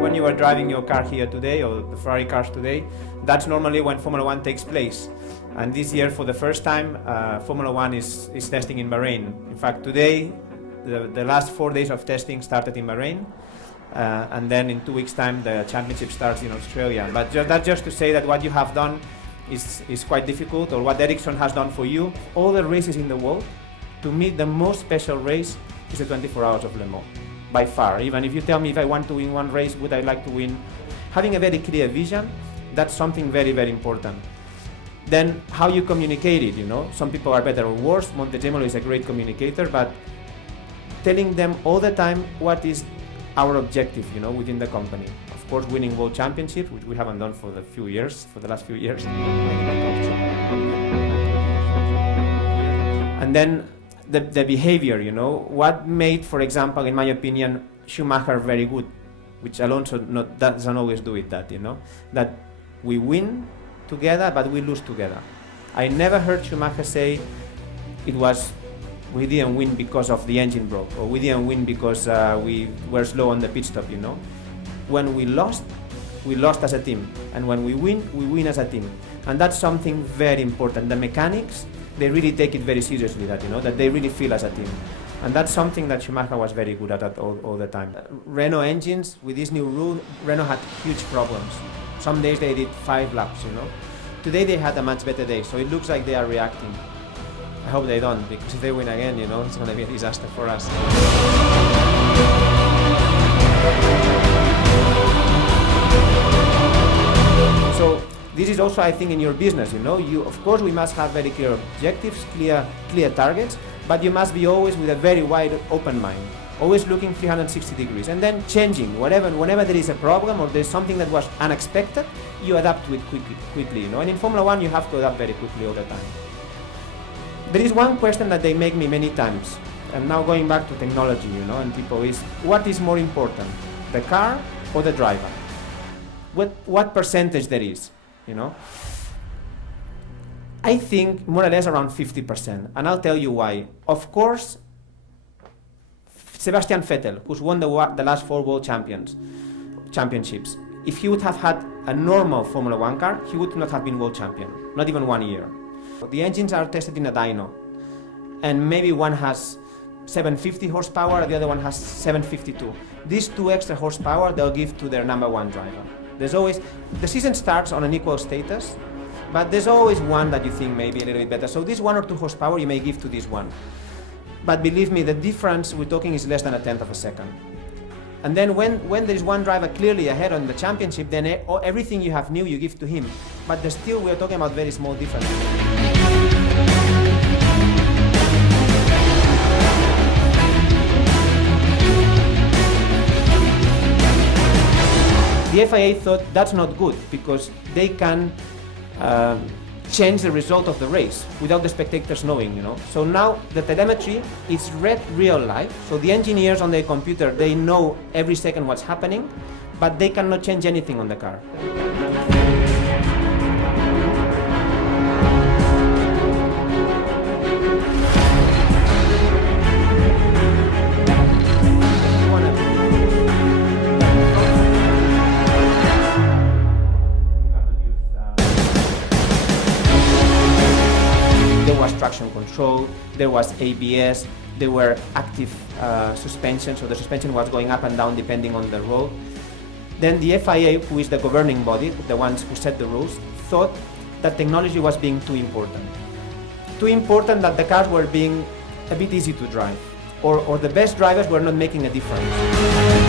When you are driving your car here today, or the Ferrari cars today, that's normally when Formula One takes place. And this year, for the first time, Formula One is testing in Bahrain. In fact, today, the last 4 days of testing started in Bahrain. And then in 2 weeks' time, the championship starts in Australia. But that's just to say that what you have done is quite difficult, or what Ericsson has done for you. All the races in the world, to me, the most special race is the 24 Hours of Le Mans, by far. Even if you tell me if I want to win one race, would I like to win? Having a very clear vision, that's something very, very important. Then how you communicate it, you know. Some people are better or worse. Montezemolo is a great communicator, but telling them all the time what is our objective, you know, within the company. Of course, winning world championships, which we haven't done for the last few years. And then the behavior, you know, what made, for example, in my opinion, Schumacher very good, which Alonso doesn't always do it, that, you know, that we win together, but we lose together. I never heard Schumacher say we didn't win because of the engine broke, or we didn't win because we were slow on the pit stop, you know. When we lost as a team, and when we win as a team. And that's something very important. The mechanics, they really take it very seriously, that, you know, that they really feel as a team. And that's something that Schumacher was very good at all the time. Renault engines, with this new rule, Renault had huge problems. Some days they did 5 laps, you know. Today they had a much better day, so it looks like they are reacting. I hope they don't, because if they win again, you know, it's going to be a disaster for us. So this is also, I think, in your business, you know. Of course, we must have very clear objectives, clear targets, but you must be always with a very wide, open mind, always looking 360 degrees, and then changing whenever there is a problem or there's something that was unexpected, you adapt to it quickly, you know. And in Formula One, you have to adapt very quickly all the time. There is one question that they make me many times, and now going back to technology, you know, and people, is what is more important, the car or the driver? What percentage there is, you know? I think more or less around 50%, and I'll tell you why. Of course, Sebastian Vettel, who's won the last 4 world championships, if he would have had a normal Formula One car, he would not have been world champion, not even 1 year. The engines are tested in a dyno, and maybe one has 750 horsepower and the other one has 752. These 2 extra horsepower they'll give to their number 1 driver. The season starts on an equal status, but there's always one that you think may be a little bit better. So this 1 or 2 horsepower you may give to this one. But believe me, the difference we're talking is less than a tenth of a second. And then when there is one driver clearly ahead on the championship, then everything you have new you give to him. But still we are talking about very small differences. The FIA thought that's not good because they can change the result of the race without the spectators knowing, you know. So now the telemetry is read real live. So the engineers on their computer, they know every second what's happening, but they cannot change anything on the car. Traction control, there was ABS, there were active suspension, so the suspension was going up and down depending on the road. Then the FIA, who is the governing body, the ones who set the rules, thought that technology was being too important. Too important that the cars were being a bit easy to drive, or the best drivers were not making a difference.